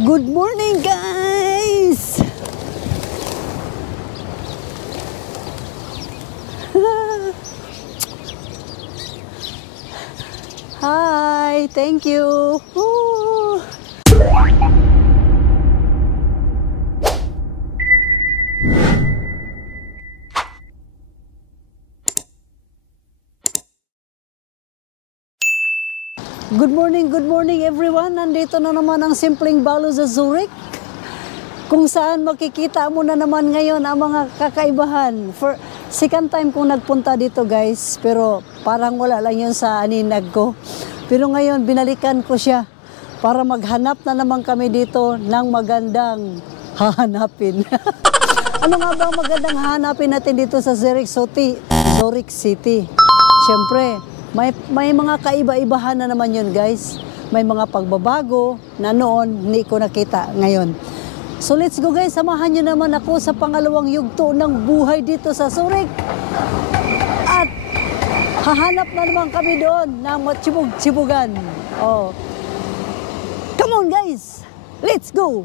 Good morning, guys! Hi, thank you. Woo. Good morning everyone. Nandito na naman ang Simpleng Balo sa Zurich, kung saan makikita mo na naman ngayon ang mga kakaibahan. For second time kong nagpunta dito, guys, pero parang wala lang yun sa aninag ko. Pero ngayon binalikan ko siya para maghanap na naman kami dito ng magandang hahanapin. Ano nga ba ang magandang hahanapin natin dito sa Zurich City? Siyempre, may mga kaiba-ibahan na naman yun, guys. May mga pagbabago na noon hindi ko nakita ngayon. So let's go, guys. Samahan nyo naman ako sa pangalawang yugto ng buhay dito sa Zurich. At hahanap na naman kami doon ng matsibug-tsibugan. Oh. Come on, guys. Let's go.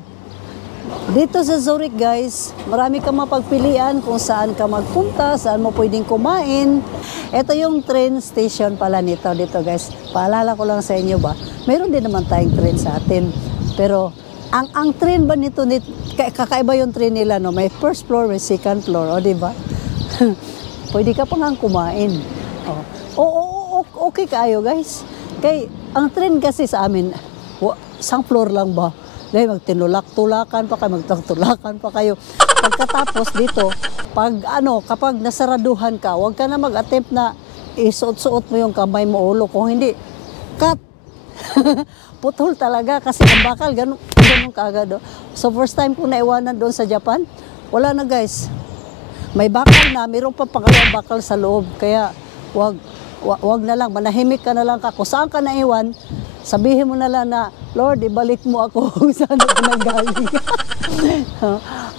Dito sa Zurich, guys, marami kang mapagpilian kung saan ka magpunta, saan mo pwedeng kumain. Ito yung train station pala dito, guys. Paalala ko lang sa inyo ba, mayroon din naman tayong train sa atin. Pero ang train ba nito, kakaiba yung train nila, no? May first floor, may second floor, o diba? Pwede ka pa nga kumain. Okay kayo, guys. Kaya ang train kasi sa amin, isang floor lang ba? Dahil magtinulak-tulakan pa kayo, magtulak-tulakan pa kayo. Pagkatapos dito, kapag nasaraduhan ka, huwag ka na mag-attempt na isuot-suot mo yung kamay mo ulo. Kung hindi, cut! Putol talaga kasi ang bakal, ganun kaagad. So first time ko naiwanan doon sa Japan, wala na, guys. May bakal na, mayroon pa pangalawang bakal sa loob. Kaya wag na lang, manahimik ka na lang ka. Kung saan ka naiwan, sabihin mo na lang na, Lord, ibalik mo ako kung saan ako nanggaling.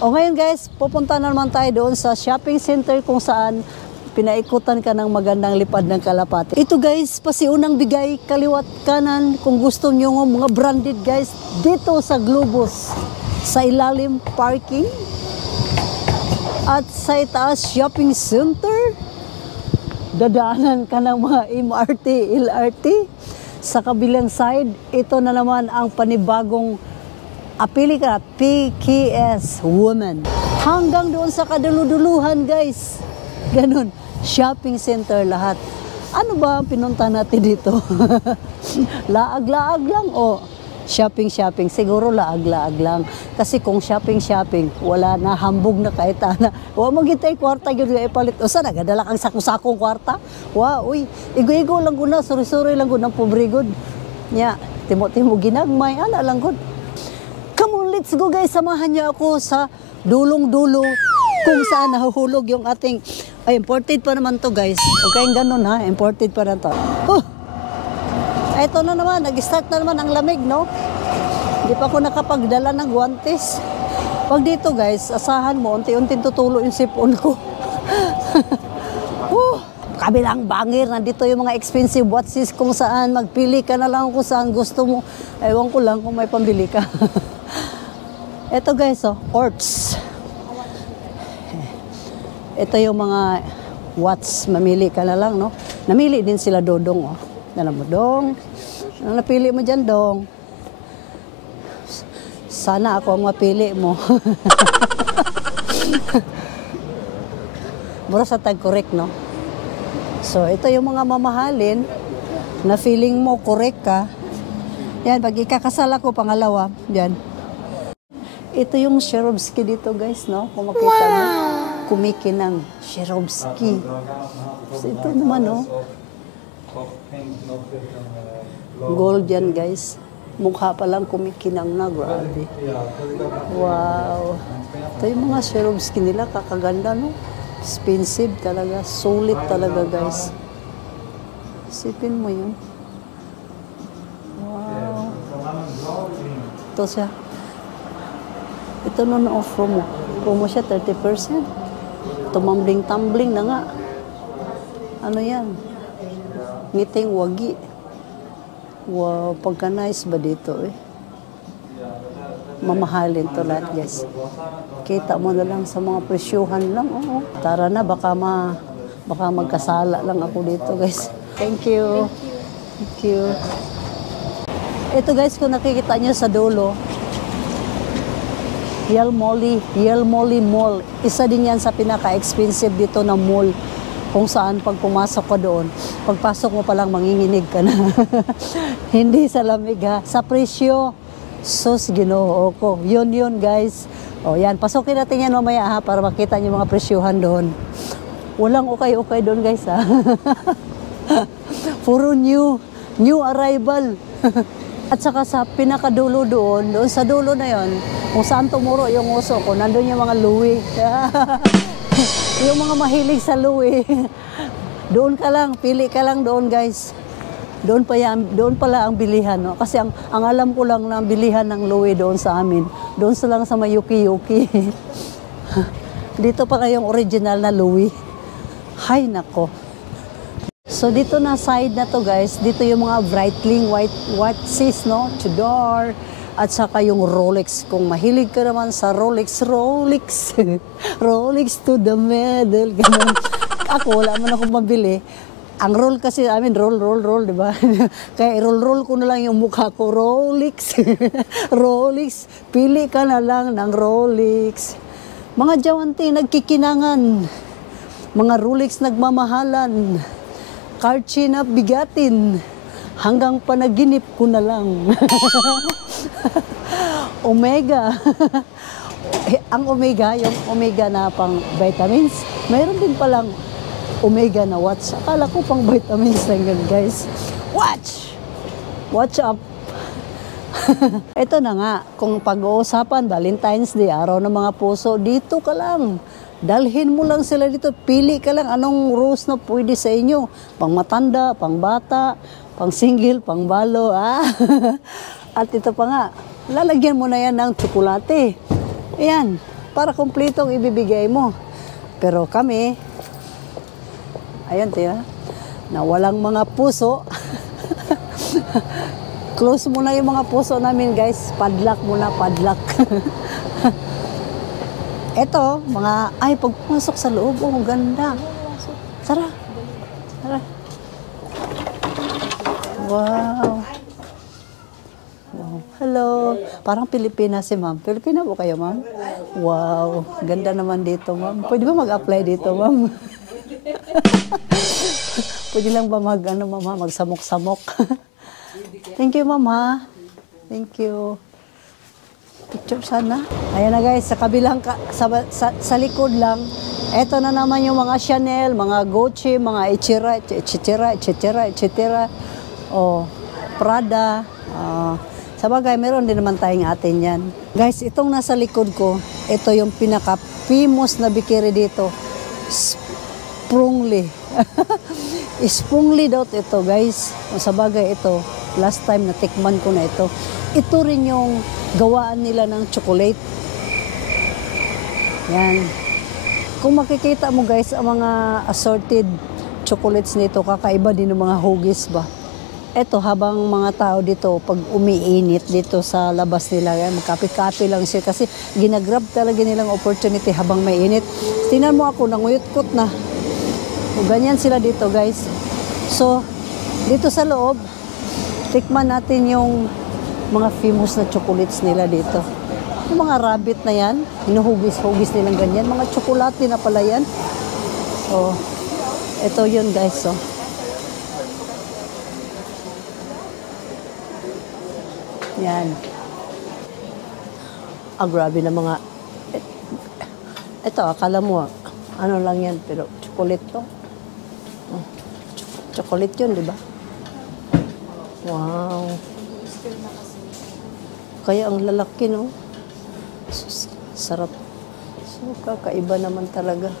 O ngayon, guys, pupunta na naman tayo doon sa shopping center kung saan pinaikutan ka ng magandang lipad ng kalapati. Ito, guys, pasiunang bigay, kaliwat kanan kung gusto nyo ng mga branded, guys, dito sa Globus. Sa ilalim, parking. At sa itaas, shopping center. Dadaanan ka ng mga MRT, LRT. Sa kabilang side, ito na naman ang panibagong apili ka, PKS Women. Hanggang doon sa kaduluduluhan, guys. Ganun, shopping center lahat. Ano ba ang pinunta natin dito? Laag-laag lang o shopping? Siguro laag-laag lang. Kasi kung shopping, wala na, hambog na kahit ana. Huwag magintay kwarta yun nga ipalit. O sana, gadala kang sakong kwarta. Wow, uy, igo-igo lang ko na, suri-suri lang ko ng pobrigod. Nya, timo-timo ginagmay, ana lang ko. Come on, let's go, guys. Samahan niyo ako sa dulong-dulo kung saan nahuhulog yung ating, imported pa naman to, guys. Huwag kayong ganun, ha, imported pa na to. Ito na naman, nag-start na naman ang lamig, no? Hindi pa ako nakapagdala ng guantes. Pag dito, guys, asahan mo, unti-unting tutulo yung sipon ko. Kabilang bangir, nandito yung mga expensive watches kung saan magpili ka na lang kung saan gusto mo. Ewan ko lang kung may pambili ka. Ito, guys, quartz. Ito yung mga watch, mamili ka na lang, no? Namili din sila, Dodong, oh. Alam mo, Dong. Ang napili mo dyan, Dong. Sana ako ang mapili mo. Mura sa tag-correct, no? So, ito yung mga mamahalin na feeling mo correct ka. Yan, pag ikakasal ako, pangalawa, yan. Ito yung Swarovski dito, guys, no? Kung makita mo, kumikinang Swarovski. So, ito naman, no? Gold yan, guys. Mukha pa lang kumikinang na, grabe. Wow. Ito yung mga Swarovski nila, kakaganda, no? Expensive talaga, solid talaga, guys. Isipin mo yun. Wow. Ito siya. Ito na na-offer mo. Promo siya, 30%. Tumambling-tumbling na nga. Ano yan? Ngiting wagi. Wow, pagka-nice ba dito eh? mamahalin to lahat, guys. Kita mo na lang sa mga presyuhan lang. Oo. Tara na, baka magkasala lang ako dito, guys. Thank you. Thank you. Ito, guys, kung nakikita niyo sa dulo, Yelmoli Mall. Isa din yan sa pinaka-expensive dito na mall. Kung saan pag pumasok ka doon, pagpasok mo palang manginginig ka na. Hindi sa lamig ha, sa presyo. Sus, Ginoo ko. Yun guys. O yan, pasukin natin yan mamaya ha, para makita niyo mga presyuhan doon. Walang ukay-ukay doon guys ha. Puro new arrival. At saka sa pinakadulo doon sa dulo na yon, kung saan tumuro yung uso ko, nandun yung mga Louis. Yung mga mahilig sa Louis. Doon ka lang, pili ka lang doon guys. Doon pala ang bilihan. No? Kasi ang alam ko lang na bilihan ng Louis doon sa amin. Doon sa lang sa Mayuki-Yuki. Dito pa kayong original na Louis. Hay nako. So dito na side na to guys, dito yung mga Breitling white sis, no? Tudor. At saka yung Rolex. Kung mahilig ka naman sa Rolex. Rolex to the middle. Ganun. Ako, wala man akong mabili. Ang roll kasi, roll, di ba? Kaya roll ko na lang yung mukha ko. Rolex. Rolex. Pili ka na lang ng Rolex. Mga jawanti, nagkikinangan. Mga Rolex nagmamahalan. Karchi na bigatin. Hanggang panaginip ko na lang. Omega. Ang Omega, yung Omega na pang vitamins, mayroon din palang Omega na watch. Akala ko pang vitamins lang yun, guys. Watch up. Ito na nga, kung pag-uusapan, Valentine's Day, araw ng mga puso, dito ka lang. Dalhin mo lang sila dito. Pili ka lang anong rose na pwede sa inyo. Pang matanda, pang bata, pang single, pang balo. At ito pa nga, lalagyan mo na yan ng tsokolate. Ayan, para kumpletong ibibigay mo. Pero kami, ayan tiya, na walang mga puso. Close muna yung mga puso namin guys. Padlock muna, padlock. Ito, pag pumasok sa loob, oh, ganda. Tara. Wow. Hello. Parang Pilipina si ma'am. Pilipina po kayo, ma'am? Wow. Ganda naman dito, ma'am. Pwede ba mag-apply dito, ma'am? Pwede lang ba magsamok-samok? Thank you, ma'am, ha? Thank you. Picture sana. Ayan na guys, sa kabilang, sa likod lang, eto na naman yung mga Chanel, mga Gucci, mga etc. O, Prada. Sa bagay, meron din naman tayong atin yan. Guys, itong nasa likod ko, ito yung pinaka-famous na bikini dito. Sprungli. Sprungli daw ito, guys. Sa bagay, ito. Last time na tikman ko na ito. Ito rin yung gawaan nila ng chocolate. Yan. Kung makikita mo guys, ang mga assorted chocolates nito, kakaiba din ng mga hugis ba. Ito, habang mga tao dito, pag umiinit dito sa labas nila, yan, magkape-kape lang siya kasi ginagrab talaga nilang opportunity habang may init. Tingnan mo ako, nanguyot-kot na. O, ganyan sila dito guys. So, dito sa loob, tikman natin yung mga famous na chocolates nila dito. Yung mga rabbit na yan, hinuhugis-hugis nilang ganyan. Mga tsokolate na pala yan. So, ito yun guys. So. Yan. Grabe na mga... Ito, akala mo, ano lang yan, pero chocolate to. Chocolate yun, di ba? Wow. Kaya ang lalaki, no? Sarap. So, kakaiba naman talaga.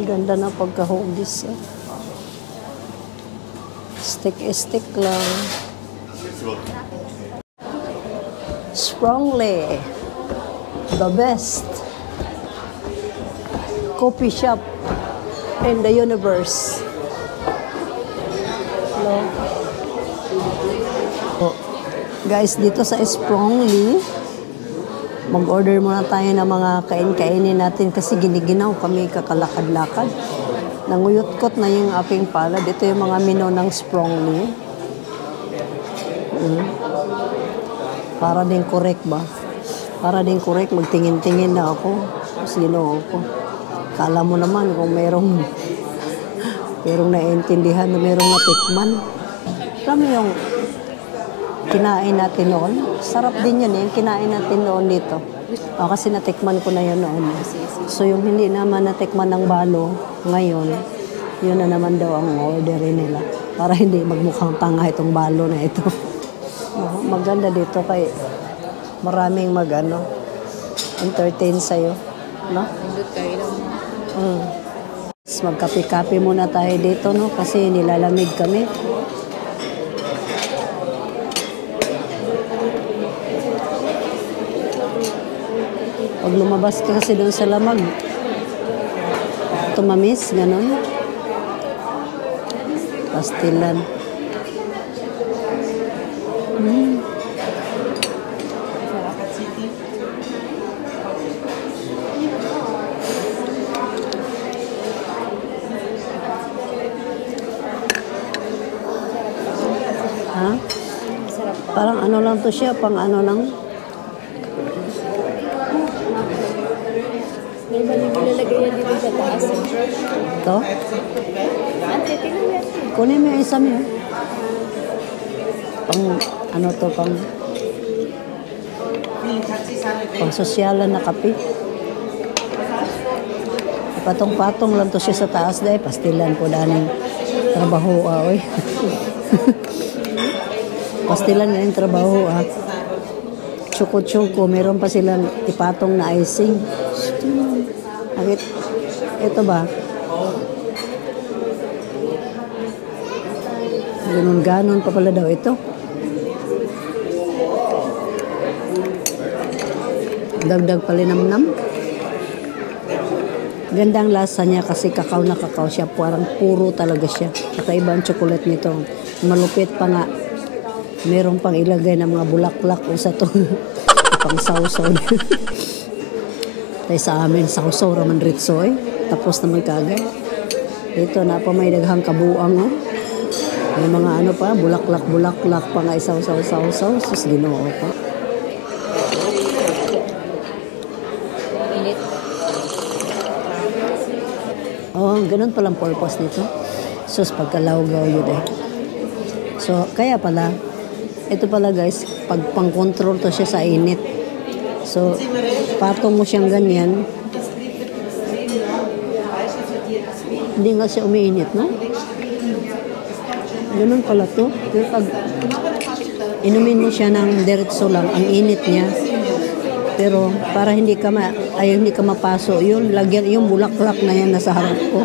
Ganda na pagkahugis. Stick lang. Strongly, the best coffee shop in the universe. Hello. Oh, guys, dito sa Strongly, mag-order muna tayo ng mga kain-kainin natin kasi giniginaw kami kakalakad-lakad. Nanguyot-kot na yung aking palad. Ito yung mga menu ng Strongly. Para din correct ba? Para din correct, magtingin-tingin na ako. Sino ako? Kala mo naman kung merong naiintindihan na merong natikman. Alam mo yung kinain natin noon? Sarap din yun yung kinain natin noon dito. Kasi natikman ko na yun noon. So yung hindi naman natikman ng balo ngayon, yun na naman daw ang orderin nila. Para hindi magmukhang tanga itong balo na ito. Maganda dito kay maraming entertain sa'yo. No? Magkape-kape muna tayo dito, no? Kasi nilalamig kami. Pag lumabas ka kasi doon sa lamag, tumamis, ganon. Pastilan. Parang ano lang to siya, pang ano lang. May nilalagay yan dito sa taas. Ito? Ate, tingnan mo yan. Kunin mo yung isa mo. Pang ano to, pang sosyalan na kape. Patong-patong lang to siya sa taas dahil pastilan po daning trabaho oy. Pastilan nga yung trabaho Choco-choco, meron pa silang ipatong na icing. Ito ba? Ganon-ganon pa pala daw ito. Dagdag palinamnam. Gandang lasa niya kasi kakao na kakao siya. Parang puro talaga siya. Kakaiba ang chocolate nito. Malupit pa nga. Meron pang ilagay ng mga bulaklak o sa to. Pang sausaw. Tayo sa amin, sausaw raman ritso Tapos naman kagad. Dito na pa may daghang kabuang May mga ano pa, bulaklak pa nga isaw-saw. Sus, Ginoo pa. Ganun palang purpose nito. Sus, pagkalawgaw yun So, kaya pala, ito pala guys, pag pang-control to siya sa init. So, patong mo siyang ganyan. Hindi nga siya umiinit, no? Ganun pala to. Pero pag inumin mo siya ng diretso lang, ang init niya. Pero para hindi ka mapaso, yun, lagyan, yung bulaklak na yan nasa harap ko.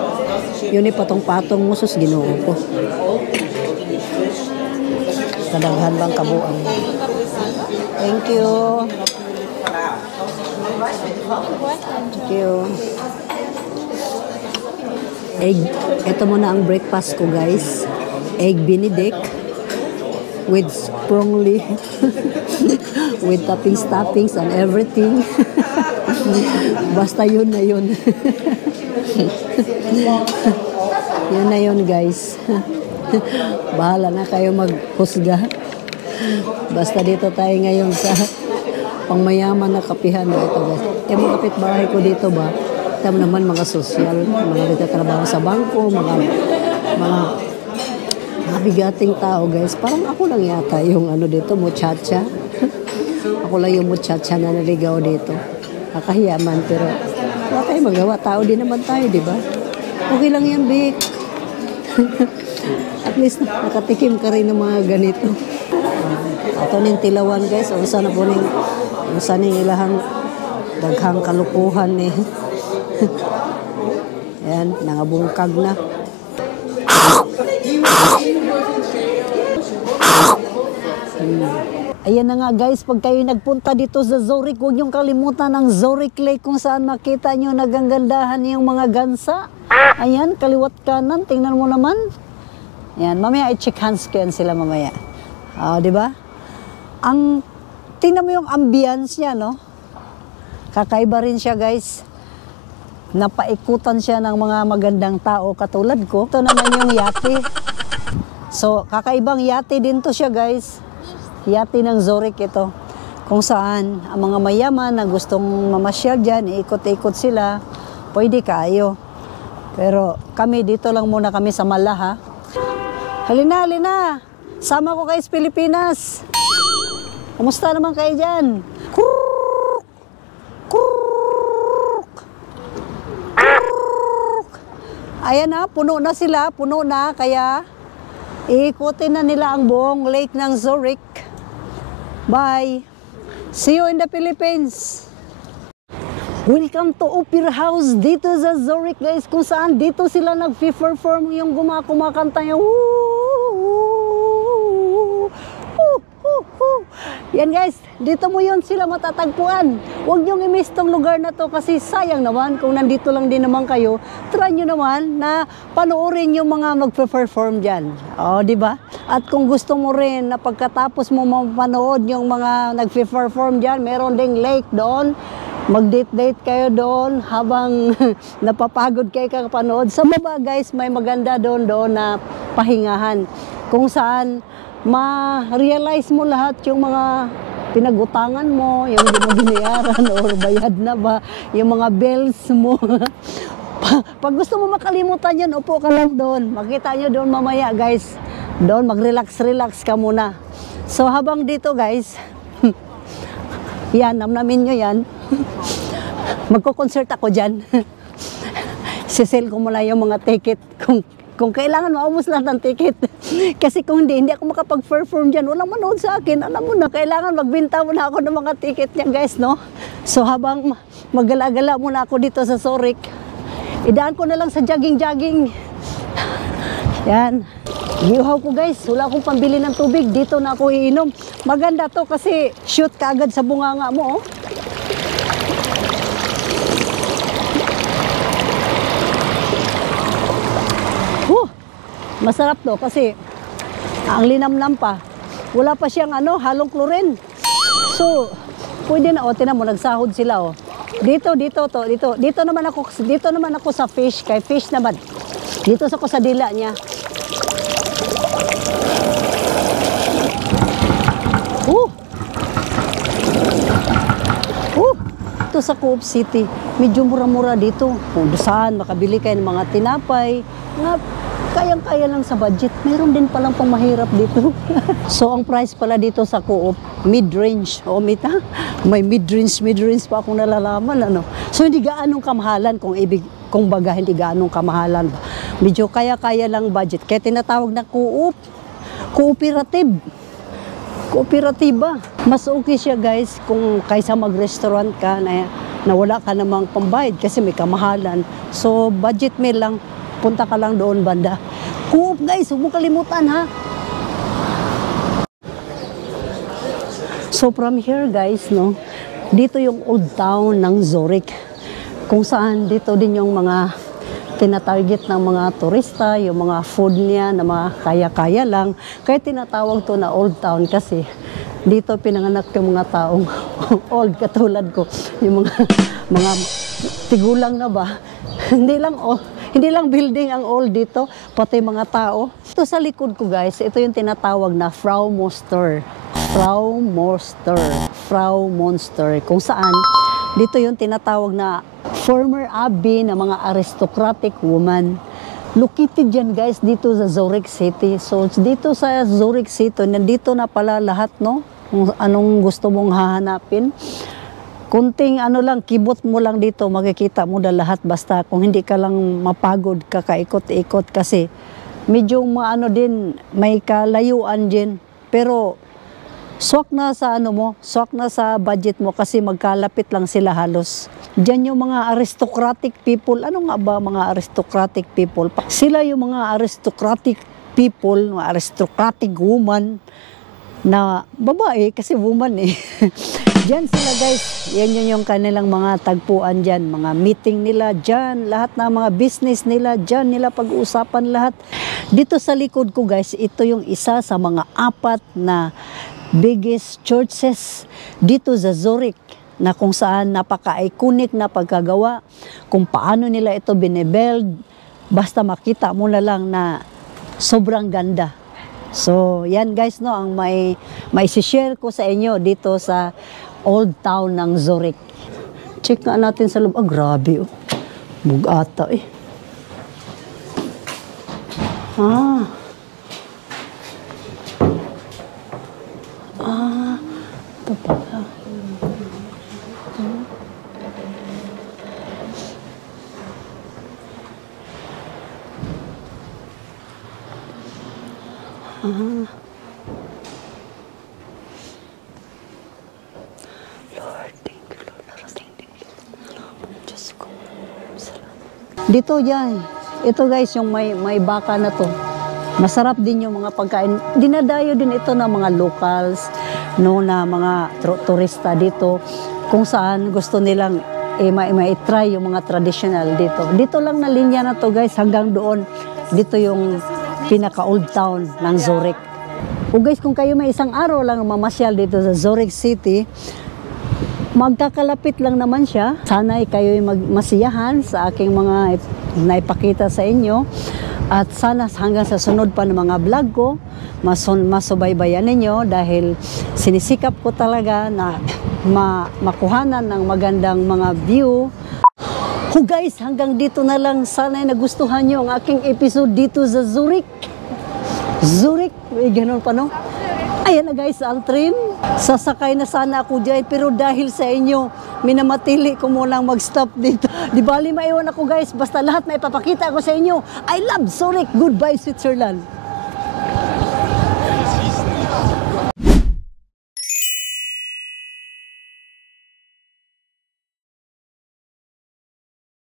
Yun patong-patong mo, sus, Ginoo ko. Kadaghan bang kabuang. Thank you. Thank you. Egg. Ito muna ang breakfast ko, guys. Egg Benedict with Strongly with toppings and everything. Basta yun na yun. Yun na yun, guys. Bahala na kayo maghusga. Basta dito tayo ngayon sa pangmayaman na kapihan na ito, guys. Mga kapitbahay ko dito ba, tama naman mga sosyal, mga nagtatrabaho sa bangko, mga bigating tao, guys. Parang ako lang yata yung dito, muchacha. Ako lang yung muchacha na naligaw dito. Kakahiyaman, pero wala tayong magawa. Tao din naman tayo, di ba? Okay lang yan, Vic. At least nakatikim ka rin ng mga ganito. Ato ning tilawan, guys. Unsa na po ning ilahang daghang kalukuhan ni. Ayan, nangabungkag na. Ayan na nga guys, pag kayo nagpunta dito sa Zurich, huwag niyong kalimutan ang Zurich Lake kung saan makita niyo nagagandahan yung mga gansa. Ayan, kaliwat kanan, tingnan mo naman. Ayan, mamaya i-check hands ko yan sila mamaya. Di ba? Tingnan mo yung ambience niya, no? Kakaiba rin siya guys. Napaikutan siya ng mga magandang tao katulad ko. Ito naman yung yate. So, kakaibang yate din to siya guys. Yate ng Zurich ito, kung saan ang mga mayaman na gustong mamasyal dyan, ikot-ikot sila, pwede kayo. Pero kami, dito lang muna kami sa Malaha. Halina, halina! Sama ko kayo sa Pilipinas! Kumusta naman kayo dyan? Kurrrk! Kurrrk! Kurrrk! Ayan na, puno na sila, puno na, kaya iikutin na nila ang buong lake ng Zurich. Bye! See you in the Philippines! Welcome to Opera House dito sa Zurich guys, kung saan dito sila nag-perform yung kumakanta yung yan guys, dito mo yun sila matatagpuan. Huwag niyong i-miss tong lugar na to kasi sayang naman kung nandito lang din naman kayo. Try nyo naman na panoorin yung mga magpe-perform dyan. Di ba? At kung gusto mo rin na pagkatapos mo mapanood yung mga nagpe-perform dyan, meron ding lake doon. Mag-date-date kayo doon habang napapagod kayo kakapanood. Sa baba guys, may maganda doon na pahingahan. Kung saan ma-realize mo lahat yung mga pinagutangan mo, yung hindi mo binayaran or bayad na ba, yung mga bills mo. Pag gusto mo makalimutan yan, upo ka lang doon. Makita nyo doon mamaya guys. Doon mag-relax-relax ka muna. So habang dito guys, yan, namnamin nyo yan. Magko-concert ako dyan. Sisell ko muna yung mga ticket kung kailangan maubos lahat ng ticket. Kasi kung hindi ako makapag-perform dyan, walang manood sa akin. Alam mo na, kailangan magbenta muna ako ng mga ticket niya guys, no? So habang maggala-gala muna ako dito sa Zurich, idaan ko na lang sa jogging-jogging. Yan. Giuhaw ko guys, wala akong pambili ng tubig. Dito na ako iinom. Maganda to kasi shoot ka agad sa bunganga mo, oh. Masarap to kasi ang linamnam pa. Wala pa siyang halong chlorine. So, pwede na, tinan mo, nagsahod sila, oh. Dito naman ako sa fish, kay fish naman. Dito ako sa dila niya. Ito sa Coop City, medyo mura-mura dito. Kung saan makabili kayo ng mga tinapay, kayang-kaya lang sa budget. Meron din palang pang mahirap dito. So, ang price pala dito sa Coop, mid-range. Mita, may mid-range pa akong nalalaman. So, hindi gaanong kamahalan kung baga hindi gaanong kamahalan. Medyo kaya-kaya lang budget. Kaya tinatawag na Coop. Cooperative. Kooperatiba. Mas okay siya guys kung kaysa mag-restaurant ka na wala ka namang pambayad kasi may kamahalan. So, budget meal lang. Punta ka lang doon banda. Coop guys, huwag mo kalimutan ha. So from here guys, no, dito yung old town ng Zurich. Kung saan dito din yung mga tinatarget ng mga turista, yung mga food niya na mga kaya-kaya lang. Kaya tinatawag to na old town kasi dito pinanganak yung mga taong old katulad ko. Yung mga tigulang na ba? Hindi lang building ang old dito, pati mga tao. Ito sa likod ko guys, ito yung tinatawag na Frau Monster. Kung saan, dito yung tinatawag na former abbey ng mga aristocratic woman. Located yan guys dito sa Zurich City. So dito sa Zurich City, nandito na pala lahat, no? Kung anong gusto mong hahanapin. Kunting lang, kibot mo lang dito, makikita mo na lahat basta kung hindi ka lang mapagod kakaikot-ikot kasi medyo din, may kalayuan din. Pero swak na sa swak na sa budget mo kasi magkalapit lang sila halos. Diyan yung mga aristocratic people. Ano nga ba mga aristocratic people? Sila yung mga aristocratic people, mga aristocratic woman na babae kasi woman eh. Diyan sila guys, yan yun yung kanilang mga tagpuan dyan, mga meeting nila dyan, lahat ng mga business nila dyan, nila pag-uusapan lahat. Dito sa likod ko guys, ito yung isa sa mga 4 na biggest churches dito sa Zurich, na kung saan napaka-iconic na pagkagawa, kung paano nila ito binebuild, basta makita mo na lang na sobrang ganda. So, yan guys, no, ang may share ko sa inyo dito sa Old Town ng Zurich. Check nga natin sa loob. Ah, grabe, oh. Bugata, eh. Ah. Ah, ito pala. Ah. Lord, thank you, Lord. Narating din. Diyos ko. Salamat. Dito yan. Ito guys, yung may baka na to. Masarap din yung mga pagkain. Dinadayo din ito ng mga locals, no, na mga turista dito, kung saan gusto nilang ma-try yung mga traditional dito. Dito lang na linya na to guys, hanggang doon. Dito yung pinaka-old town ng Zurich. O guys, kung kayo may isang araw lang mamasyal dito sa Zurich City, magkakalapit lang naman siya. Sana'y kayo'y masiyahan sa aking mga naipakita sa inyo. At sana hanggang sa sunod pa ng mga vlog ko, masubaybayan ninyo dahil sinisikap ko talaga na makuhanan ng magandang mga view. Oh guys, hanggang dito na lang. Sana'y nagustuhan nyo ang aking episode dito sa Zurich. Zurich, may ganun pa no? Ayan na guys, ang train. Sasakay na sana ako dyan, pero dahil sa inyo, minamatili ko munang mag-stop dito. Di bali maiwan ako guys, basta lahat na ipapakita ko sa inyo. I love Zurich. Goodbye, Switzerland.